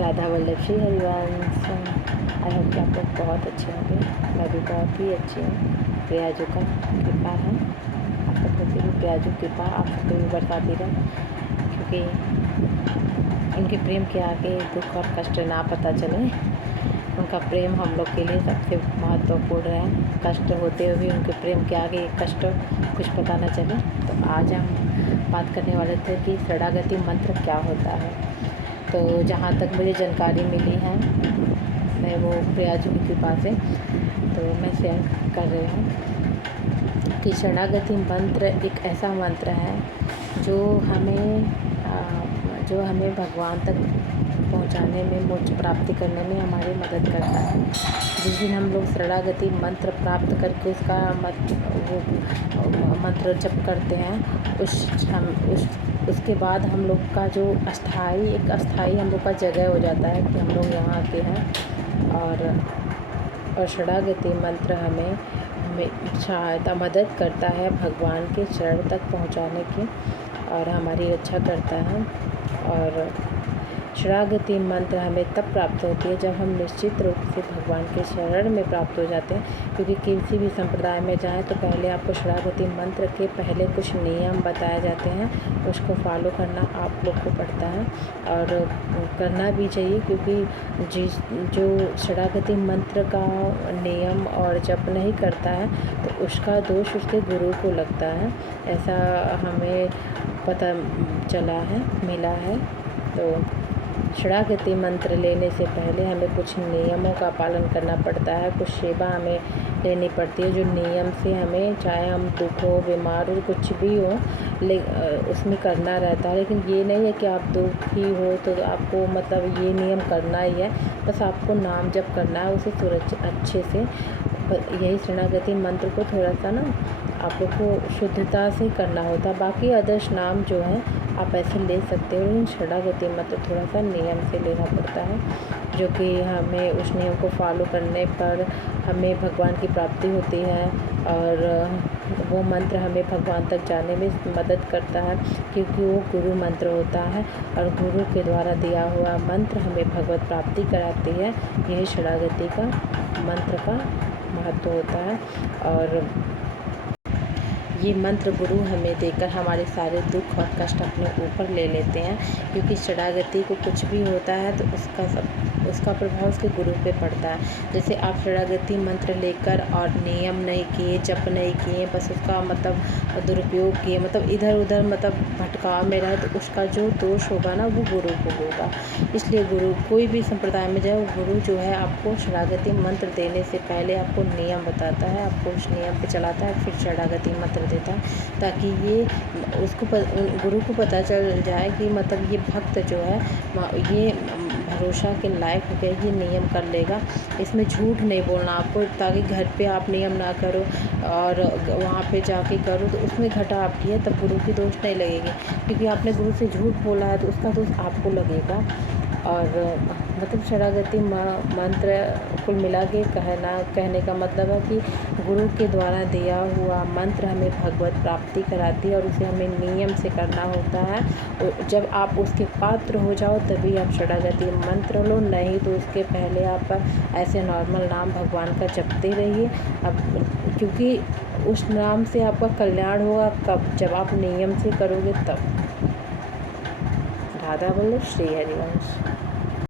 Radha Vallabh Shri Harivansh. I hope कि आप लोग बहुत अच्छे होंगे। मैं भी बहुत ही अच्छी हूँ। प्रियाजू का कृपा है, आप सब पे भी प्रियाजू कृपा आप सब पे भी बरसाती रहे, क्योंकि उनके प्रेम के आगे दुख और कष्ट ना पता चले। उनका प्रेम हम लोग के लिए सबसे महत्वपूर्ण है। कष्ट होते हुए भी उनके प्रेम के आगे कष्ट कुछ पता ना चले। तो आज हम बात करने वाले थे कि शरणागति मंत्र क्या होता है। तो जहाँ तक मुझे जानकारी मिली है, मैं वो प्रियाजू की कृपा से तो मैं शेयर कर रही हूँ कि शरणागति मंत्र एक ऐसा मंत्र है जो हमें भगवान तक पहुँचाने में, मोक्ष प्राप्ति करने में हमारी मदद करता है। जिस दिन हम लोग शरणागति मंत्र प्राप्त करके उसका मंत्र जप करते हैं, उसके बाद हम लोग का जो अस्थाई हम लोग का जगह हो जाता है कि हम लोग यहाँ के हैं। और शरणागति मंत्र हमें सहायता मदद करता है भगवान के शरण तक पहुँचाने की, और हमारी रक्षा करता है। और शरणागति मंत्र हमें तब प्राप्त होती है जब हम निश्चित रूप से भगवान के शरण में प्राप्त हो जाते हैं। क्योंकि किसी भी संप्रदाय में जाएं तो पहले आपको शरणागति मंत्र के पहले कुछ नियम बताए जाते हैं, उसको फॉलो करना आप लोग को पड़ता है और करना भी चाहिए। क्योंकि जो शरणागति मंत्र का नियम और जप नहीं करता है तो उसका दोष उसके गुरु को लगता है, ऐसा हमें पता मिला है। तो शरणागति मंत्र लेने से पहले हमें कुछ नियमों का पालन करना पड़ता है, कुछ सेवा हमें लेनी पड़ती है जो नियम से हमें, चाहे हम दुख हो, बीमार हो, कुछ भी हो, उसमें करना रहता है। लेकिन ये नहीं है कि आप दुखी हो तो आपको मतलब ये नियम करना ही है, बस आपको नाम जप करना है उसे सुरक्षित अच्छे से। यही शरणागति मंत्र को थोड़ा सा ना आप लोग को शुद्धता से करना होता है। बाकी आदर्श नाम जो है आप ऐसे ले सकते हो, लेकिन शरणागति मंत्र थोड़ा सा नियम से लेना पड़ता है, जो कि हमें उस नियम को फॉलो करने पर हमें भगवान की प्राप्ति होती है। और वो मंत्र हमें भगवान तक जाने में मदद करता है, क्योंकि वो गुरु मंत्र होता है और गुरु के द्वारा दिया हुआ मंत्र हमें भगवत प्राप्ति कराती है। यही शरणागति का मंत्र का महत्व होता है। और ये मंत्र गुरु हमें देकर हमारे सारे दुख और कष्ट अपने ऊपर ले लेते हैं। क्योंकि शरणागति को कुछ भी होता है तो उसका प्रभाव उसके गुरु पे पड़ता है। जैसे आप शरणागति मंत्र लेकर और नियम नहीं किए, जप नहीं किए, बस उसका मतलब दुरुपयोग किए, मतलब इधर उधर मतलब भटकाव में रहे, तो उसका जो दोष होगा ना वो गुरु को होगा। इसलिए गुरु कोई भी संप्रदाय में जाए, वो गुरु जो है आपको शरणागति मंत्र देने से पहले आपको नियम बताता है, आपको उस नियम पे चलाता है, फिर शरणागति मंत्र देता है, ताकि ये गुरु को पता चल जाए कि मतलब ये भक्त जो है ये भरोसा के लायक हो गया, ये नियम कर लेगा। इसमें झूठ नहीं बोलना आपको, ताकि घर पे आप नियम ना करो और वहाँ पे जाके करो तो उसमें घटा आपकी है, तब गुरु की दोष नहीं लगेगी। क्योंकि आपने गुरु से झूठ बोला है तो उसका दोष आपको लगेगा। और मतलब शरणागति मंत्र कुल मिला के कहने का मतलब है कि गुरु के द्वारा दिया हुआ मंत्र हमें भगवत प्राप्ति कराती है, और उसे हमें नियम से करना होता है। और जब आप उसके पात्र हो जाओ तभी आप शरणागति मंत्र लो, नहीं तो उसके पहले आप ऐसे नॉर्मल नाम भगवान का जपते रहिए। अब क्योंकि उस नाम से आपका कल्याण होगा कब, जब आप नियम से करोगे तब। राधा वल्लभ श्री हरिवंश।